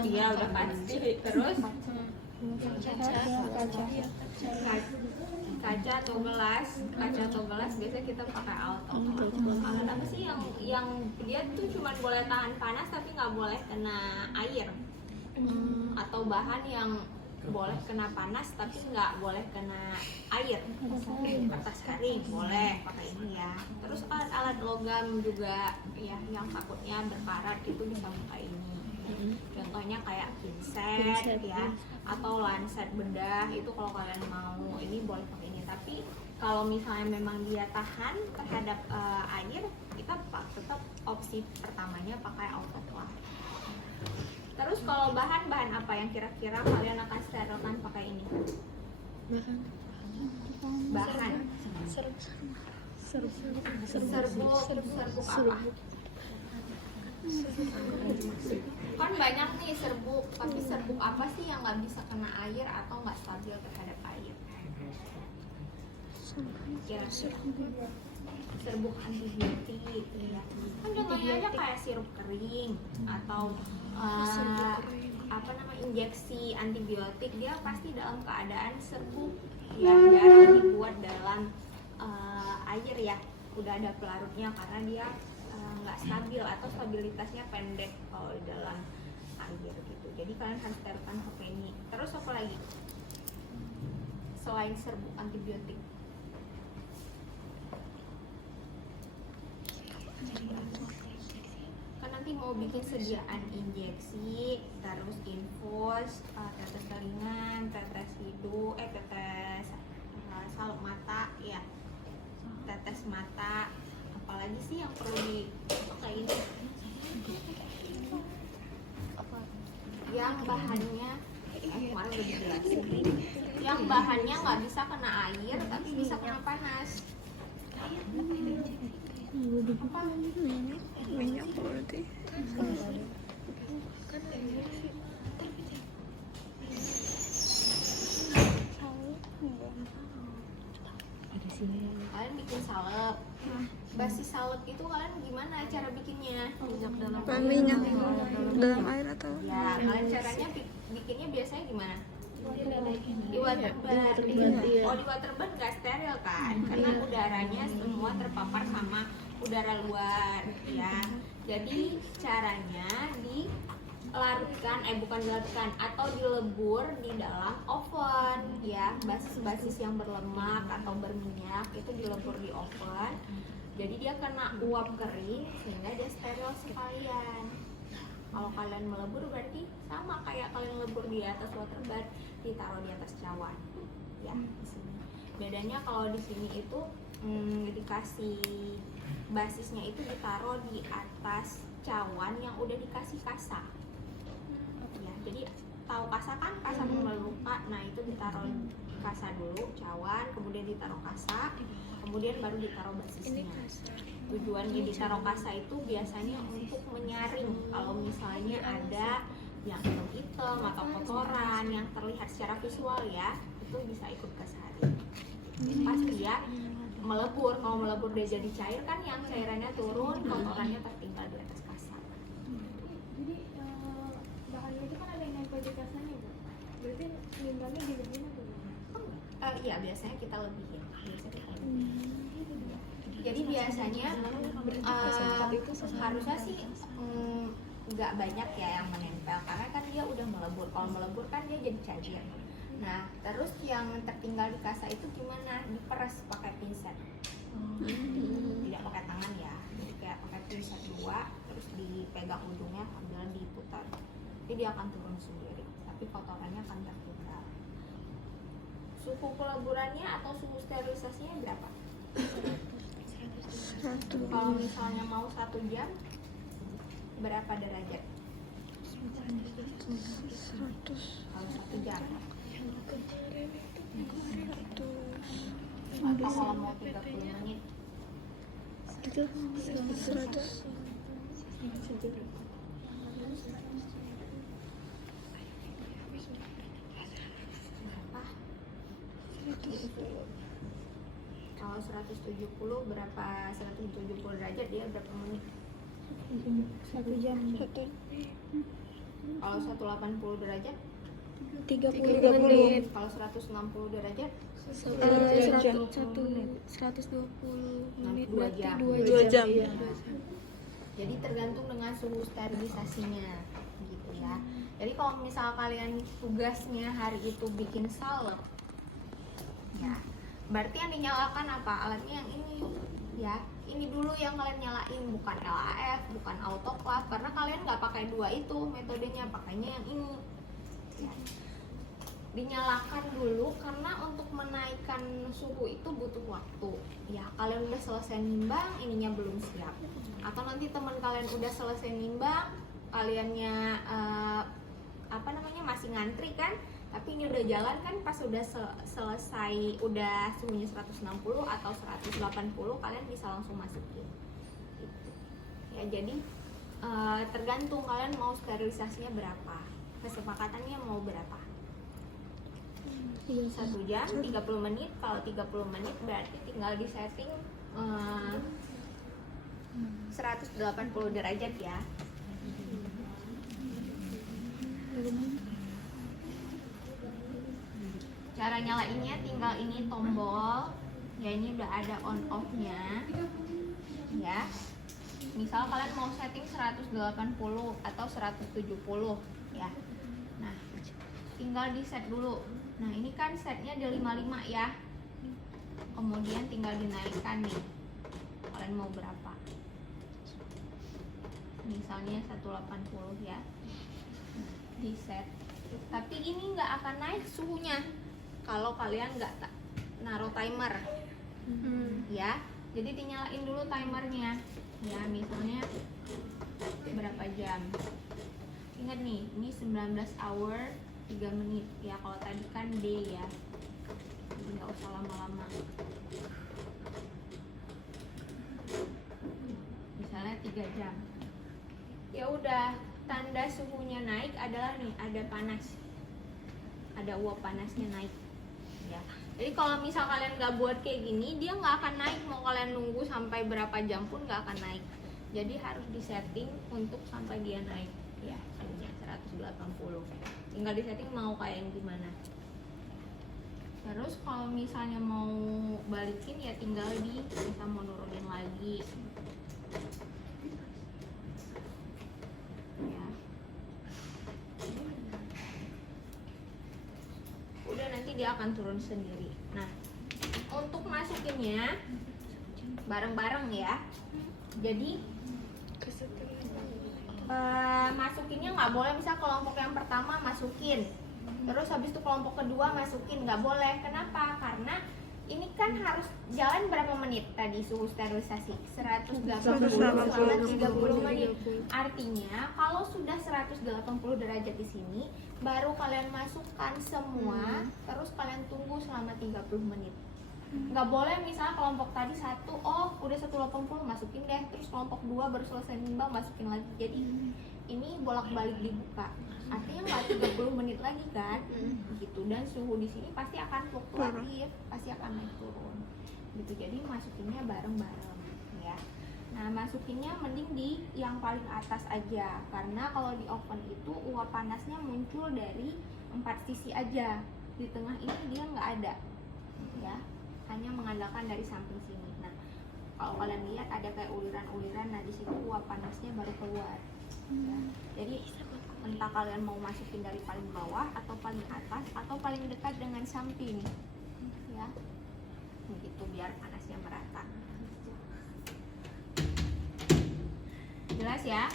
Iya udah pasti. Terus kaca atau gelas biasanya kita pakai auto. Apa sih yang dia tuh cuma boleh tahan panas tapi nggak boleh kena air, atau bahan yang boleh kena panas tapi nggak boleh kena air. Kertas kering boleh pakai ini ya. Terus alat logam juga ya, yang takutnya berkarat itu bisa pakai ini. Contohnya kayak pinset ya, atau lancet bedah, itu kalau kalian mau ini boleh pakai ini. Tapi kalau misalnya memang dia tahan terhadap air, kita tetap opsi pertamanya pakai autoclave. Terus kalau bahan apa yang kira-kira kalian akan sterilkan pakai ini? Bahan serbuk apa? Kan banyak nih serbuk, tapi serbuk apa sih yang nggak bisa kena air atau nggak stabil terhadap air? Serbuk antibiotik ya. Kan contohnya aja kayak sirup kering atau injeksi antibiotik, dia pasti dalam keadaan serbuk ya, jarang dibuat dalam air ya, udah ada pelarutnya karena dia nggak stabil atau stabilitasnya pendek kalau di dalam air gitu. Jadi kalian harus sterilkan pakai ini. Terus apa lagi selain serbuk antibiotik? Kan nanti mau bikin sediaan injeksi, terus infus, tetes telingan, tetes hidung, tetes salep mata ya, tetes mata. Apalagi sih yang perlu dipakai ini? Yang bahannya kemarin udah dijelasin. Yang bahannya nggak bisa kena air tapi bisa kena panas. Minyak berarti. Kalian bikin salep. Basi salep itu kalian gimana cara bikinnya? Minyak dalam air atau? Ya, kalian caranya bikinnya biasanya gimana? Di waterbed. Oh, di waterbed nggak steril kan? Karena udaranya semua terpapar sama udara luar ya. Jadi caranya bukan dilarutkan atau dilebur di dalam oven ya. Basis-basis yang berlemak atau berminyak itu dilebur di oven. Jadi dia kena uap kering sehingga dia steril sekalian. Kalau kalian melebur berarti sama kayak kalian melebur di atas waterbed, ditaruh di atas cawan ya. Di sini bedanya kalau di sini itu dikasih basisnya itu ditaruh di atas cawan yang udah dikasih kasa ya. Jadi tahu kasa kan, kasa meluka. Nah itu ditaruh kasa dulu, cawan, kemudian ditaruh kasa, kemudian baru ditaruh basisnya. Tujuannya ditaruh kasa itu biasanya untuk menyaring kalau misalnya ada yang hitam atau kotoran yang terlihat secara visual ya, itu bisa ikut ke saring. Pas dia melebur, kalau melebur dia jadi cair kan, yang cairannya turun, kotorannya tertinggal di atas kasa. Jadi bahannya itu kan ada yang nempel di kasanya, Bu. Berarti nimbangnya dilebihin atau gimana? Iya, biasanya kita lebihin. Jadi biasanya harusnya sih nggak banyak ya yang menempel, karena kan dia udah melebur. Kalau melebur kan dia jadi cair. Nah, terus yang tertinggal di kasa itu gimana? Diperes pakai pinset. Tidak pakai tangan ya. Jadi kayak pakai pinset dua, terus dipegang ujungnya sambil diputar. Jadi dia akan turun sendiri, tapi kotorannya akan tertinggal. Suhu peleburannya atau suhu sterilisasinya berapa? Kalau misalnya mau 1 jam, berapa derajat? 100. Kalau 1 jam. 100. Atau kalau mau 30 menit? Itu 100. Kalau 170 berapa? 170 derajat dia berapa menit? 1 jam. Kalau 180 derajat, 30 menit. kalau 160 derajat, 120 nah, menit 2 berarti jam. 2 jam. Jadi tergantung dengan suhu sterilisasinya gitu ya. Jadi kalau misal kalian tugasnya hari itu bikin salep, ya berarti yang dinyalakan apa? Alatnya yang ini ya. Ini dulu yang kalian nyalain, bukan LAF, bukan autoclave, karena kalian nggak pakai dua itu metodenya, pakainya yang ini ya. Dinyalakan dulu karena untuk menaikkan suhu itu butuh waktu ya. Kalian udah selesai nimbang, ininya belum siap, atau nanti teman kalian udah selesai nimbang, kaliannya masih ngantri kan, tapi ini udah jalan kan, pas udah selesai, udah suhunya 160 atau 180, kalian bisa langsung masukin gitu. Ya jadi tergantung kalian mau sterilisasinya berapa, kesepakatannya mau berapa. 1 jam 30 menit. Kalau 30 menit berarti tinggal di setting 180 derajat ya. Cara nyalainnya tinggal ini tombol ya, ini udah ada on off nya ya. Misal kalian mau setting 180 atau 170 ya. Nah tinggal di set dulu. Nah ini kan setnya di 55 ya, kemudian tinggal dinaikkan nih, kalian mau berapa, misalnya 180 ya, di set. Tapi ini nggak akan naik suhunya kalau kalian nggak naruh timer ya. Jadi dinyalain dulu timernya ya, misalnya berapa jam. Ingat nih, ini 19 hour 3 menit ya, kalau tadi kan day ya, jadi nggak usah lama-lama. Misalnya 3 jam. Ya udah, tanda suhunya naik adalah nih, ada panas, ada uap panasnya naik ya. Jadi kalau misal kalian nggak buat kayak gini, dia nggak akan naik, mau kalian nunggu sampai berapa jam pun nggak akan naik. Jadi harus disetting untuk sampai dia naik ya, suhunya 180. Tinggal disetting mau kayak yang gimana. Terus kalau misalnya mau balikin ya tinggal bisa mau nurunin lagi ya. Udah, nanti dia akan turun sendiri. Nah untuk masukinnya bareng-bareng ya. Jadi masukinnya nggak boleh misal kelompok yang pertama masukin, terus habis itu kelompok kedua masukin, nggak boleh. Kenapa? Karena ini kan harus jalan berapa menit tadi suhu sterilisasi? 180 selama 30 menit. Artinya kalau sudah 180 derajat di sini, baru kalian masukkan semua, terus kalian tunggu selama 30 menit. Nggak boleh misalnya kelompok tadi 1, oh udah 180 masukin deh, terus kelompok 2 baru selesai nimbang masukin lagi. Jadi ini bolak-balik dibuka, artinya nggak 30 menit lagi kan gitu. Dan suhu di sini pasti akan fluktuatif, pasti akan naik turun gitu. Jadi masukinnya bareng-bareng ya. Nah masukinnya mending di yang paling atas aja, karena kalau di oven itu uap panasnya muncul dari 4 sisi aja, di tengah ini dia nggak ada ya, hanya mengandalkan dari samping sini. Nah kalau kalian lihat ada kayak uliran-uliran, nah di situ uap panasnya baru keluar ya. Jadi entah kalian mau masukin dari paling bawah atau paling atas atau paling dekat dengan samping ya, begitu biar panasnya merata. Jelas ya?